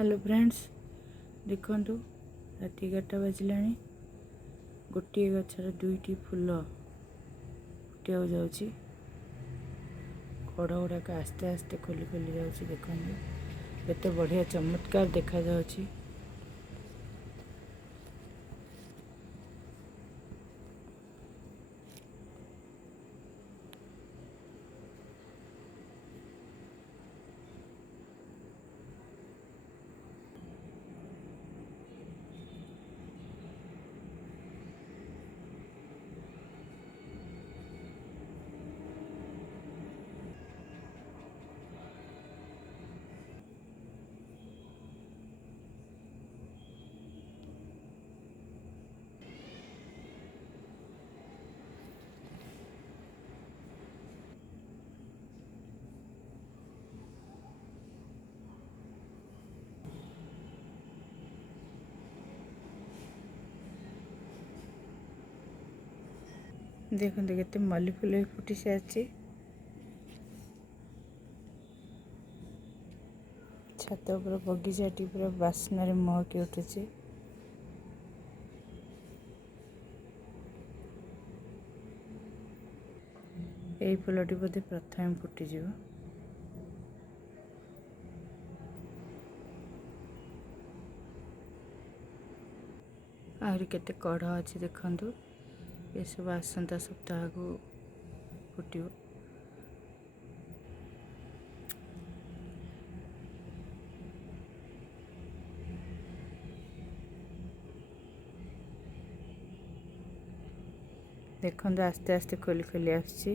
Hello friends, देखंतु रात 11टा बाजिलानी। गोटे गछर दुईटी फूल फुटिया जाउची। कड़ गुड़ाक आस्ते आस्ते खोली खोली जाउची। देखंतु केते बढ़िया चमत्कार देखा जाउची। देखते केते मल्ली फूल भी फुटी सारी। छात उपर बगीचाटी पूरा बास्नार महकी उठुची। यही फूलटी बोधे प्रथम फुटिଯିବ। आहरी केते कढ़ अच्छी देखंतु। ये सब आसंता सप्ताह को फुटिବ। देखंतु आस्ते आस्ते खोली खोली आसची।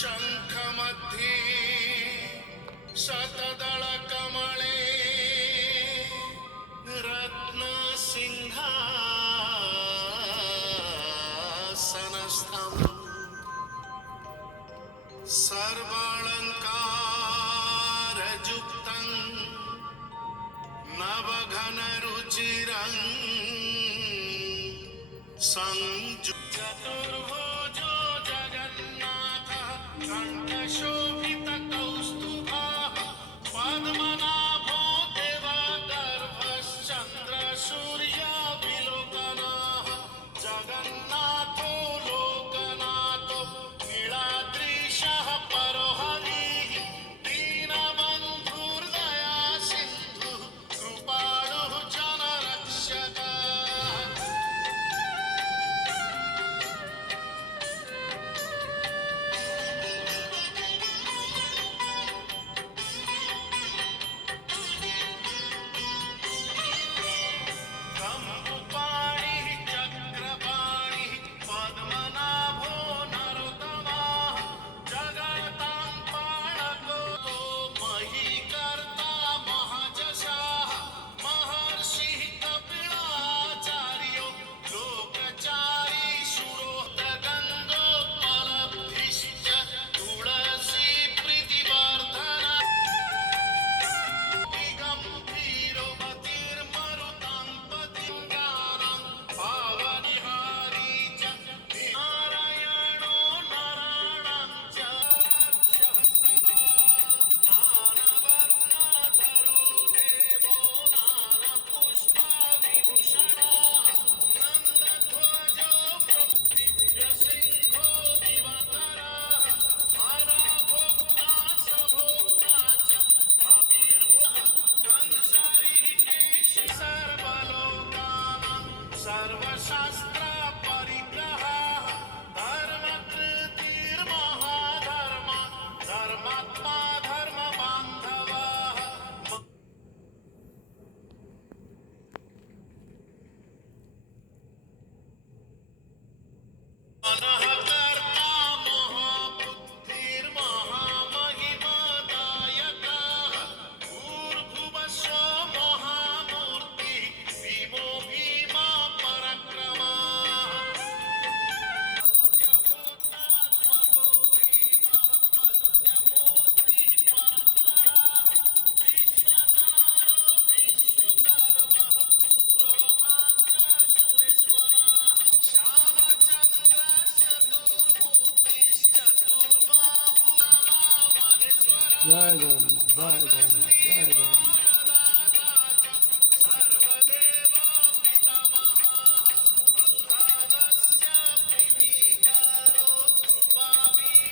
शङ्खमध्ये शतदल कमले रत्नसिंहासनस्थम् सर्वालङ्कारयुक्तं नवघनरुचिरं चतुर्भुजो जगन्नाथः कण्ठशोभितकौस्तुभः पद्मनाभो देवगर्भश्चन्द्रसूर्याविलोकनः जगन्नाथो लोकनाथो नीलाद्रिशः परो हरिः दीनबन्धुर्दया सिन्धुः कृपालुः जनरक्षकः। জয় জগন্নাথ জয় জগন্নাথ জয় জগন্নাথ। सर्वदेव पितामहः प्रह्लादस्य प्रीतिकरो ध्रुवाभिमनतारकः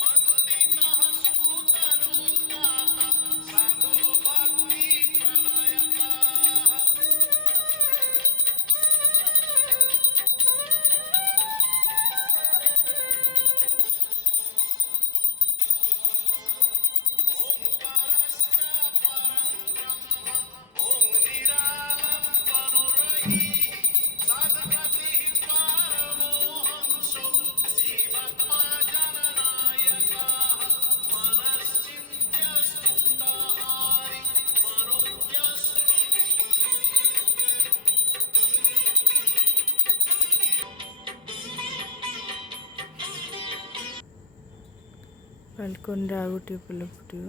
मण्डितः सूतनुर्दातः साधु भक्तिप्रदायकः ओंकारश्च परं ब्रह्म ॐ निरालम्बनुरयिः सद्गतिः परमोहंसो जीवात्मजननायकः मनश्चिन्त्यश्चित्तहारी मनुष्यस्य ବାଲକୋନିରେ ଆଉ ଗୋଟିଏ ଫୁଲ ଫୁଟିବ।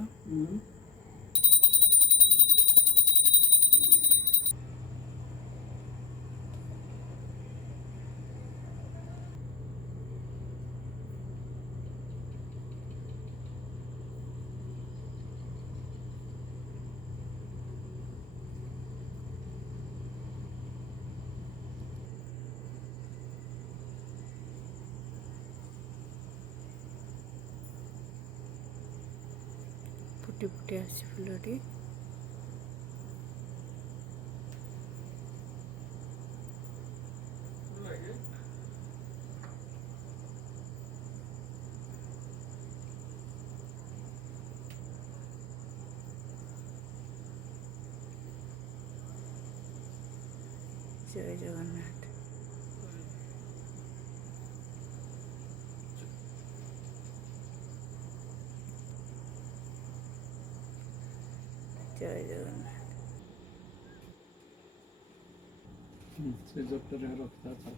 ଫୁଟି ଫୁଟି ଆସି ଫୁଲଟି ଜୟ ଜଗନ୍ନାଥ। ଜୟ ଜଗନ୍ନାଥ। ସେ ଜଟରେ ରଖିଥା।